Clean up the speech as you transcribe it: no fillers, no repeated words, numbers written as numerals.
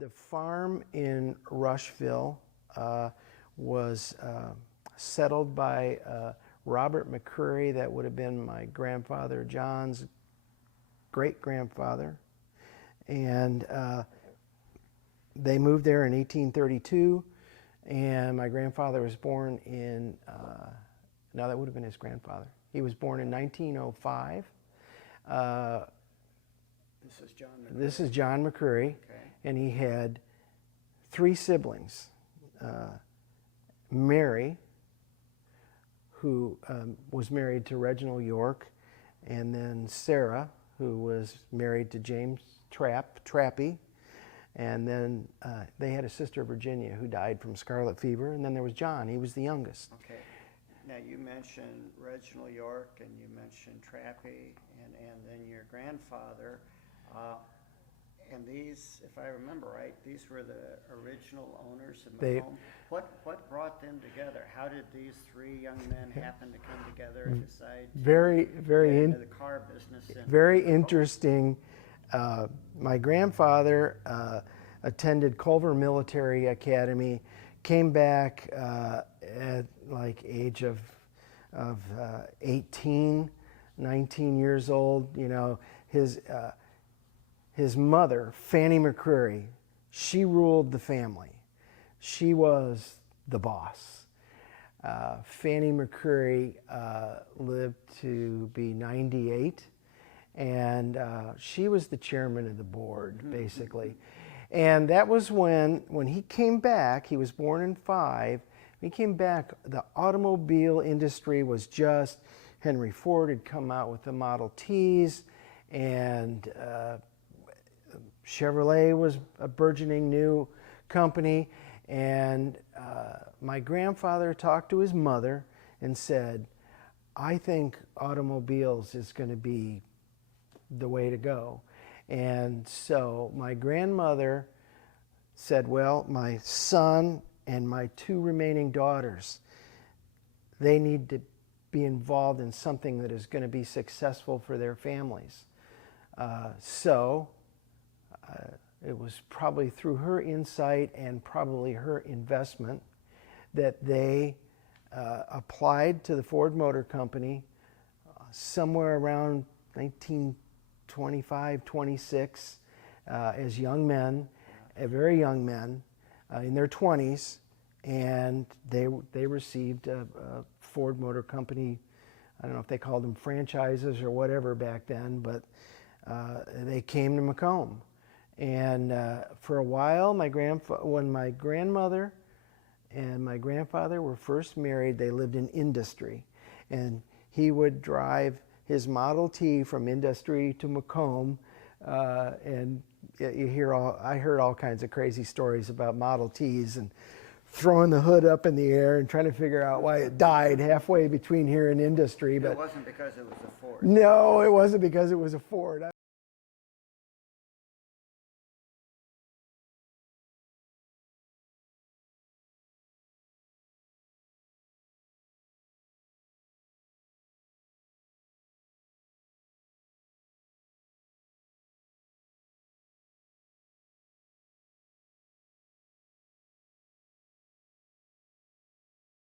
The farm in Rushville was settled by Robert McCreery. That would have been my grandfather John's great-grandfather. And they moved there in 1832, and my grandfather was born in, no, that would have been his grandfather. He was born in 1905. This is John McCreery. This is John McCreery, Okay. and he had 3 siblings. Mary, who was married to Reginal York, and then Sarah, who was married to James Trappy, and then they had a sister, Virginia, who died from scarlet fever, and then there was John. He was the youngest. Okay. Now you mentioned Reginal York and you mentioned Trappy and then your grandfather. And these, if I remember right, these were the original owners of Macomb. What brought them together? How did these 3 young men happen to come together and decide to get into the car business? Very interesting. My grandfather attended Culver Military Academy, came back at like age of 18, 19 years old. You know, his mother, Fanny McCreery, she ruled the family. She was the boss. Fanny McCreery lived to be 98, and she was the chairman of the board, basically. And that was when he came back. He was born in 5. When he came back, the automobile industry was just, Henry Ford had come out with the Model Ts, and Chevrolet was a burgeoning new company. And my grandfather talked to his mother and said, I think automobiles is going to be the way to go. And so my grandmother said, well, my son and my 2 remaining daughters, they need to be involved in something that is going to be successful for their families. It was probably through her insight and probably her investment that they applied to the Ford Motor Company somewhere around 1925, 26 as young men, very young men in their 20s, and they received a Ford Motor Company, I don't know if they called them franchises or whatever back then, but they came to Macomb. And for a while, when my grandmother and my grandfather were first married, they lived in Industry. And he would drive his Model T from Industry to Macomb. And I heard all kinds of crazy stories about Model Ts and throwing the hood up in the air and trying to figure out why it died halfway between here and Industry. But it wasn't because it was a Ford. No, it wasn't because it was a Ford.